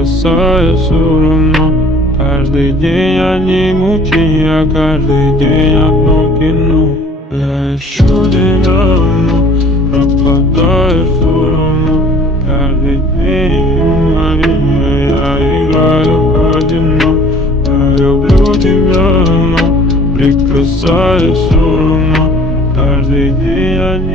прикасаясь все равно. Каждый день одни мучения, каждый день одно кино. Я ищу тебя давно, пропадаешь все равно. Каждый день мгновенье я играю одинок. Я люблю тебя, но прикасаясь все равно. Каждый день одни